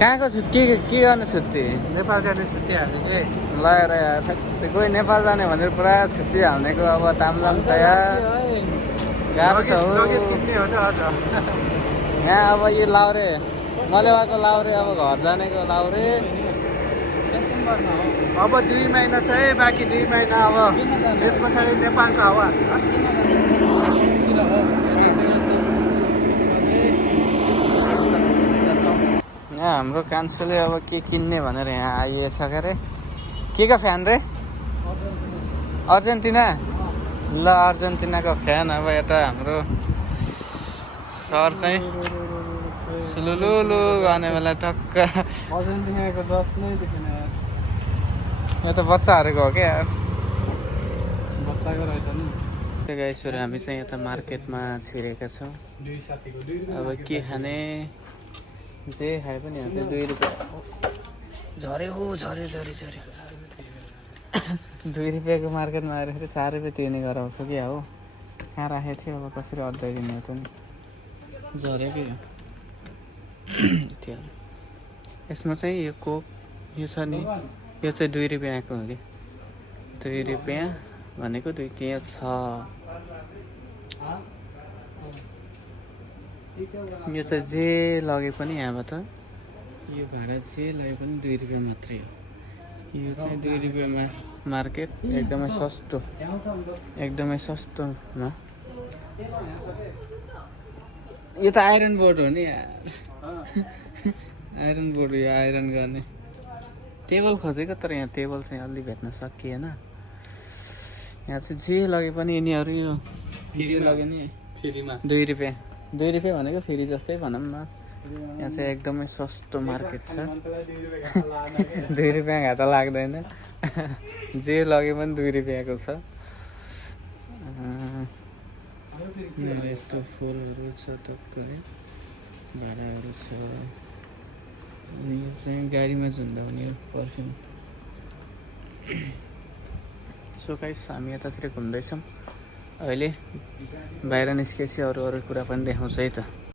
कहाँको छुट्टी के गर्ने छुट्टी नेपाल जाने छुट्टी हाल्ने के लगाएर कोही नेपाल जाने भनेर पुरा छुट्टी हाल्नेको अब तामझाम छ यार गाह्रो छ लगेज किन्ने हो त अझ यहाँ अब यो लाउरे मलेवाको लाउरे अब घर जानेको लाउरे अब 2 महिना छ है बाँकी 2 महिना अब त्यस पछाडि नेपालको हावा यहाँ हाम्रो कान्छोले अब के किन्ने भनेर यहाँ आइएछ के अरे के का फ्यान रे अर्जेन्टिना ल अर्जेन्टिनाको फ्यान अब यता हाम्रो सर चाहिँ सुलुलुलु गर्ने बेला टक्क अर्जेन्टिनाको ड्रेस नै देखेन यहाँ त बच्चाहरूको हो क्या यार बच्चाको रहेछ नि त्यो गाइसहरू हामी चाहिँ यता मार्केटमा छिरेका छौँ अब के खाने जे खाए पनि यहाँ चाहिँ 2 रुपियाँ झऱ्यो हो झऱ्यो 2 रुपियाँको मार्केटमा आएर फेरि 4 रुपियाँ तिर्ने गराउँछ कि हो कहाँ राखेको थियो अब कसरी अड्डाइदिने हो त नि झऱ्यो कि त्यो यसमा चाहिँ यो कोक यो छ नि यो चाहिँ 2 रुपियाँको हो कि 2 रुपियाँ भनेको 2 त्यहाँ छ यो चाहिँ जे लगे पनि यहाँबाट यो भाडा जे लगे पनि 2 रुपियाँ मात्रै हो यो चाहिँ 2 रुपियाँमा मार्केट एकदमै सस्तोमा यो त आइरन बोर्ड हो नि यार आइरन बोर्ड यो आइरन गर्ने टेबल खोजेको तर यहाँ टेबल चाहिँ अलि भेट्न सकिएन यहाँ चाहिँ जे लगे पनि यिनीहरू यो जे लगे नि फेरिमा 2 रुपियाँ भनेको फेरि जस्तै भनौँ न यहाँ चाहिँ एकदमै सस्तो मार्केट छ 2 रुपियाँ घाटा लाग्दैन जे लगे पनि 2 रुपियाँको छ यस्तो फुलहरू छ टक्क है भाडाहरू छ अनि यो चाहिँ गाडीमा झुन्दा हुने पर्फ्युम सो गाइस हामी यतातिर घुम्दैछौँ अहिले बाहिर निस्केपछि अरू कुरा पनि देखाउँछ है त